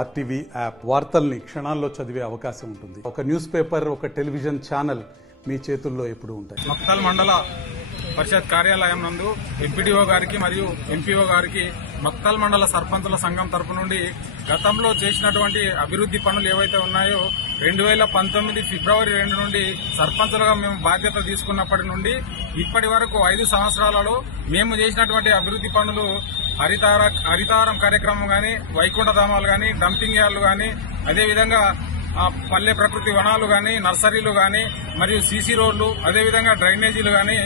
RTV app వార్తల్ని క్షణాల్లో చదివే అవకాశం ఉంటుంది. ఒక న్యూస్ పేపర్, ఒక టెలివిజన్ ఛానల్ మీ చేతుల్లో ఎప్పుడూ ఉంటాయి. మక్తల్ మండల పరిషత్ కార్యాలయం నందు ఎంపీడీఓ గారికి మరియు ఎంపీఓ గారికి మక్తల్ మండల సర్పంచుల సంఘం తరపు నుండి గతంలో చేసినటువంటి అభివృద్ది పనులు ఏవైతే ఉన్నాయో 2019 ఫిబ్రవరి 2 నుండి సర్పంచులుగా మేము బాధ్యత తీసుకున్నప్పటి నుండి ఇప్పటి వరకు 5 సంవత్సరాలలో మేము చేసినటువంటి అభివృద్ది పనులు హరితారం కార్యక్రమం గాని, వైకుంఠధామాలు గాని, డంపింగ్ యార్డులు గాని, అదేవిధంగా పల్లె ప్రకృతి వనాలు గాని, నర్సరీలు గాని, మరియు సీసీ రోడ్లు, అదేవిధంగా డ్రైనేజీలు గాని,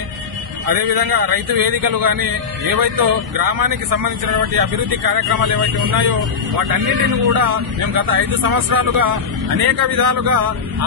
అదేవిధంగా రైతు వేదికలు గాని, ఏవైతే గ్రామానికి సంబంధించినటువంటి అభివృద్ది కార్యక్రమాలు ఏవైతే ఉన్నాయో వాటన్నింటిని కూడా మేము గత 5 సంవత్సరాలుగా అనేక విధాలుగా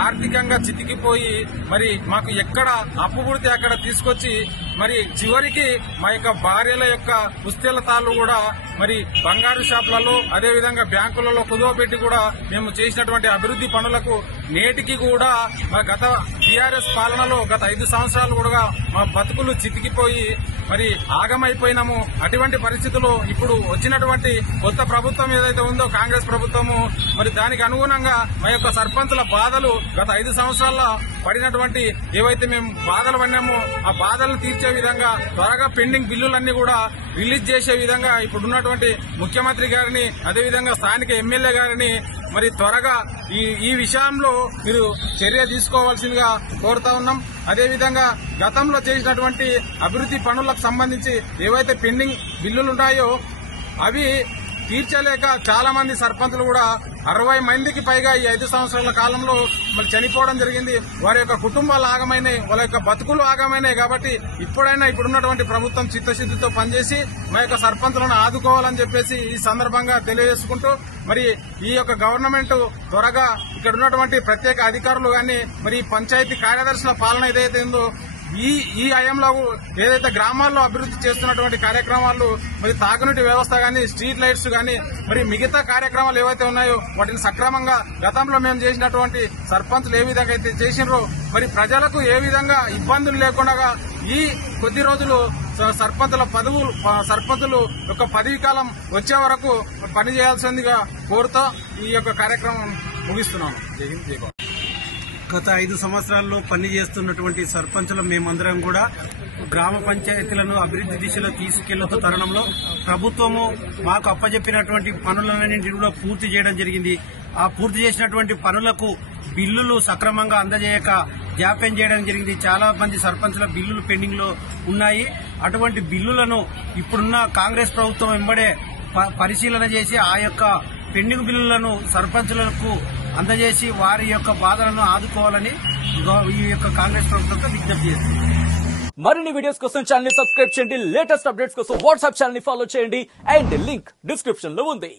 ఆర్థికంగా చితికిపోయి మరి మాకు ఎక్కడ అప్పు పుడితే అక్కడ తీసుకొచ్చి మరి చివరికి మా యొక్క భార్యల యొక్క పుస్తెల తాళ్లు కూడా మరి బంగారు షాపులలో, అదేవిధంగా బ్యాంకులలో కుదువబెట్టి కూడా మేము చేసినటువంటి అభివృద్ది పనులకు నేటికి కూడా మా గత టీఆర్ఎస్ పాలనలో గత 5 సంవత్సరాలు కూడా మా బతుకులు చితికిపోయి మరి ఆగమైపోయినాము. అటువంటి పరిస్థితుల్లో ఇప్పుడు వచ్చినటువంటి కొత్త ప్రభుత్వం ఏదైతే ఉందో కాంగ్రెస్ ప్రభుత్వము, మరి దానికి అనుగుణంగా మా యొక్క సర్పంచుల బాధలు గత 5 సంవత్సరాల పడినటువంటి ఏవైతే మేము బాధలు పడినామో ఆ బాధలను తీర్చే విధంగా త్వరగా పెండింగ్ బిల్లులన్నీ కూడా రిలీజ్ చేసే విధంగా ఇప్పుడున్నటువంటి ముఖ్యమంత్రి గారిని, అదేవిధంగా స్థానిక ఎమ్మెల్యే గారిని మరి త్వరగా ఈ విషయంలో మీరు చర్య తీసుకోవాల్సిందిగా కోరుతా ఉన్నాం. అదేవిధంగా గతంలో చేసినటువంటి అభివృద్ది పనులకు సంబంధించి ఏవైతే పెండింగ్ బిల్లులు ఉన్నాయో అవి తీర్చలేక చాలా మంది సర్పంచులు కూడా 60 మందికి పైగా ఈ 5 సంవత్సరాల కాలంలో మరి చనిపోవడం జరిగింది. వారి యొక్క కుటుంబాలు ఆగమైనాయి, వాళ్ళ యొక్క బతుకులు ఆగమైనాయి. కాబట్టి ఇప్పుడున్నటువంటి ప్రభుత్వం చిత్తశుద్దితో పనిచేసి మా యొక్క సర్పంచులను ఆదుకోవాలని చెప్పేసి ఈ సందర్భంగా తెలియజేసుకుంటూ మరి ఈ యొక్క గవర్నమెంట్ త్వరగా ఇక్కడ ఉన్నటువంటి ప్రత్యేక అధికారులు గాని, మరి పంచాయతీ కార్యదర్శుల పాలన ఏదైతే ఉందో ఈ హయాంలో ఏదైతే గ్రామాల్లో అభివృద్ది చేస్తున్నటువంటి కార్యక్రమాలు, మరి తాగునీటి వ్యవస్థ గాని, స్ట్రీట్ లైట్స్ గాని, మరి మిగతా కార్యక్రమాలు ఏవైతే ఉన్నాయో వాటిని సక్రమంగా గతంలో మేము చేసినటువంటి సర్పంచులు ఏ విధంగా అయితే చేసినారో మరి ప్రజలకు ఏ విధంగా ఇబ్బందులు లేకుండా ఈ కొద్ది రోజులు సర్పంచులు యొక్క పదవీ కాలం వచ్చే వరకు పనిచేయాల్సిందిగా కోరుతూ ఈ యొక్క కార్యక్రమం ముగిస్తున్నాము. జై హింద్, జై భారత్. గత 5 సంవత్సరాల్లో పనిచేస్తున్నటువంటి సర్పంచులు మేమందరం కూడా గ్రామ పంచాయతీలను అభివృద్ది దిశలో తీసుకెళ్లే తరుణంలో ప్రభుత్వము మాకు అప్పజెప్పినటువంటి పనులన్నింటినీ కూడా పూర్తి చేయడం జరిగింది. ఆ పూర్తి చేసినటువంటి పనులకు బిల్లులు సక్రమంగా అందజేయక జాప్యం చేయడం జరిగింది. చాలా మంది సర్పంచుల బిల్లులు పెండింగ్ లో ఉన్నాయి. అటువంటి బిల్లులను ఇప్పుడున్న కాంగ్రెస్ ప్రభుత్వం వెంబడే పరిశీలన చేసి ఆ యొక్క పెండింగ్ బిల్లులను సర్పంచులకు అందజేసి వారి యొక్క బాధలను ఆదుకోవాలని ఈ యొక్క కాంగ్రెస్ ప్రభుత్వంతో విజ్ఞప్తి చేస్తుంది. మరిన్ని వీడియోస్ కోసం ఛానల్ ని సబ్స్క్రైబ్ చేయండి. లేటెస్ట్ అప్డేట్స్ కోసం వాట్సాప్ ఛానల్ ని ఫాలో చేయండి. అండ్ లింక్ డిస్క్రిప్షన్ లో ఉంది.